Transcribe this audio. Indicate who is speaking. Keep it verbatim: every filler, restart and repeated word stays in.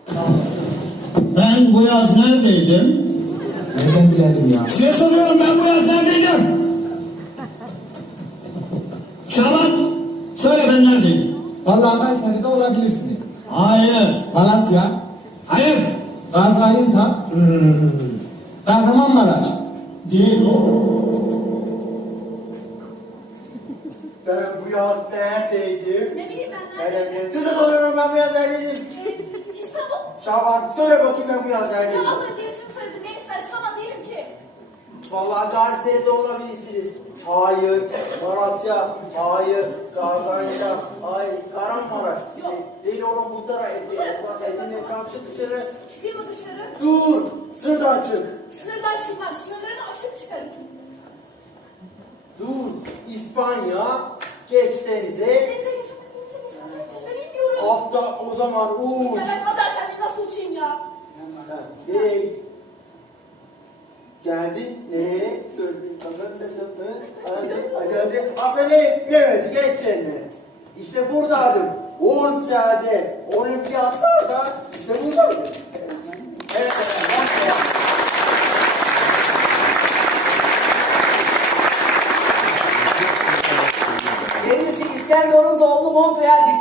Speaker 1: Ben bu yaz neredeydim?
Speaker 2: Nereden bilelim ya?
Speaker 1: Size soruyorum, ben bu yaz neredeydim? Şaban, söyle ben neredeydim?
Speaker 2: Vallahi Kayseri'de olabilirsiniz.
Speaker 1: Hayır.
Speaker 2: Malatya,
Speaker 1: Hayır.
Speaker 2: Gaziantep,
Speaker 1: Hmm.
Speaker 2: Kahramanmaraş.
Speaker 1: Değil o.
Speaker 3: Ben bu yaz neredeydim?
Speaker 4: Ne bileyim ben nerede?
Speaker 3: Nerede? Size soruyorum, ben bu yaz neredeydim?
Speaker 4: İstanbul.
Speaker 3: Şaban, söyle bakayım, ben bu yaz
Speaker 4: Ya
Speaker 3: neredeydim?
Speaker 4: az önce ismini söyledim. Melis, ben Şaban değilim ki.
Speaker 3: Vallahi Kayseri'de olabilirsiniz. Hayır. Malatya, hayır. Gaziantep, hayır. Kahramanmaraş.
Speaker 4: Yok.
Speaker 3: Değil oğlum, bu tarafa. Eline karşı dışarı.
Speaker 4: Çıkayım mı dışarı?
Speaker 3: Dur. Sırdan çık.
Speaker 4: Sınırdan çıkmam. Sınırlarını aşıp çıkarım.
Speaker 3: Dur. İspanya. Geç denize.
Speaker 4: Denize geçiyorum. Denize geçiyorum. Ben yüzme bilmiyorum.
Speaker 3: Hatta o zaman uç.
Speaker 4: Ya ben pazarken nasıl uçayım ya?
Speaker 3: Ha, nereye geldin? Nereye? Söyleyin bana sesimi. Hadi, hadi, hadi. Abla ne? Bilemedi, geç yerine. İşte buradaydım. On telde, olimpiyatlarda işte buradaydım. Evet, evet.
Speaker 5: Kendisi İskenderun doğumlu Montreal